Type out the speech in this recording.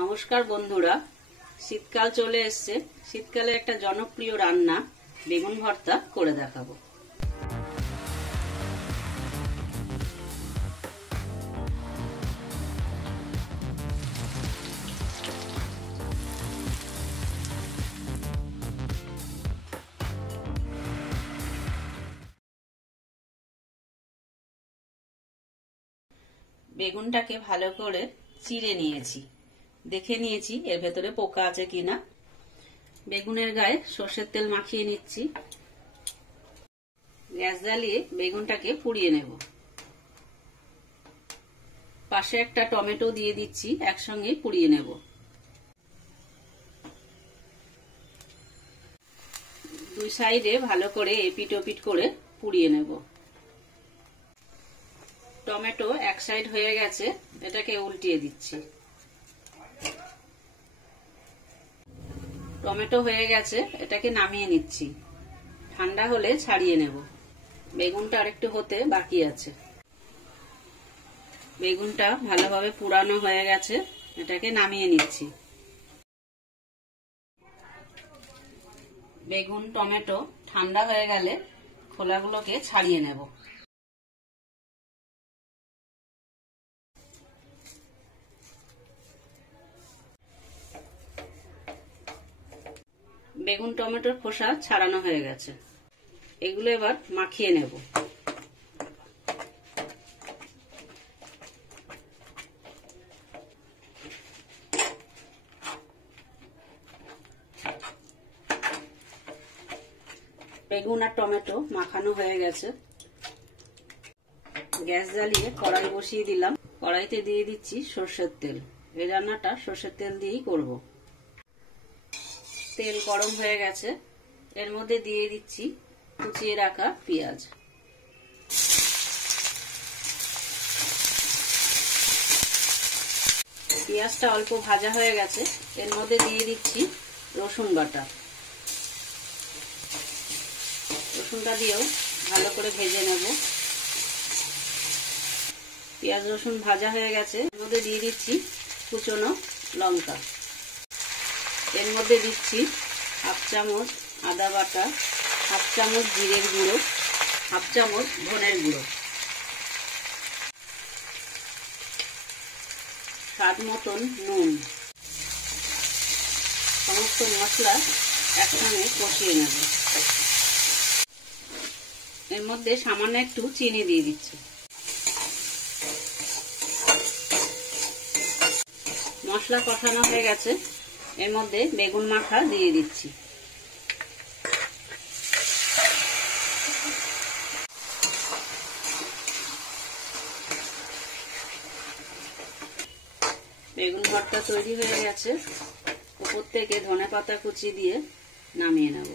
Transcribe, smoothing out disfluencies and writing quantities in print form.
নমস্কার বন্ধুরা, শীতকাল চলে এসেছে। শীতকালে একটা জনপ্রিয় রান্না বেগুন ভর্তা করে দেখাবো। বেগুনটাকে ভালো করে চিড়ে নিয়েছি, দেখে নিয়েছি এর ভেতরে পোকা আছে কিনা। বেগুনের গায়ে সর্ষের তেল মাখিয়ে নিচ্ছি। গ্যাস জ্বালিয়ে বেগুনটাকে পুড়িয়ে নেব। পাশে একটা টমেটো দিয়ে দিচ্ছি, একসঙ্গে পুড়িয়ে নেব। দুই সাইডে ভালো করে এপিট ওপিট করে পুড়িয়ে নেব। টমেটো এক সাইড হয়ে গেছে, এটাকে উল্টিয়ে দিচ্ছি। টমেটো হয়ে গেছে, এটাকে নামিয়ে নিচ্ছি। ঠান্ডা হলে ছাড়িয়ে নেব। বেগুনটা আরেকটু হতে বাকি আছে। বেগুনটা ভালোভাবে পুড়ানো হয়ে গেছে, এটাকে নামিয়ে নিচ্ছি। বেগুন টমেটো ঠান্ডা হয়ে গেলে খোলাগুলোকে ছাড়িয়ে নেব। বেগুন টমেটোর খোসা ছাড়ানো হয়ে গেছে, এগুলো এবার মাখিয়ে নেব। বেগুন আর টমেটো মাখানো হয়ে গেছে। গ্যাস জ্বালিয়ে কড়াই বসিয়ে দিলাম। কড়াইতে দিয়ে দিচ্ছি সর্ষের তেল। এই রান্নাটা সর্ষের তেল দিয়েই করব। তেল গরম হয়ে গেছে, এর মধ্যে দিয়ে দিচ্ছি কুচিয়ে রাখা পেঁয়াজ। পেঁয়াজটা অল্প ভাজা হয়ে গেছে, এর মধ্যে দিয়ে দিচ্ছি রসুন বাটা। রসুনটা দিয়েও ভালো করে ভেজে নেব। পেঁয়াজ রসুন ভাজা হয়ে গেছে, এর মধ্যে দিয়ে দিচ্ছি কুচনো লঙ্কা। এর মধ্যে দিচ্ছি হাফ চামচ আদা বাটা, হাফ চামচ জিরের গুঁড়ো, হাফ চামচ ধনের গুঁড়ো, স্বাদ মতন নুন। সমস্ত মশলা একসঙ্গে কষিয়ে নেব। এর মধ্যে সামান্য একটু চিনি দিয়ে দিচ্ছি। মশলা কষানো হয়ে গেছে, এর মধ্যে বেগুন মাখা দিয়ে দিচ্ছি। বেগুন ভর্তা তৈরি হয়ে গেছে। উপর থেকে ধনেপাতা কুচি দিয়ে নামিয়ে নেব।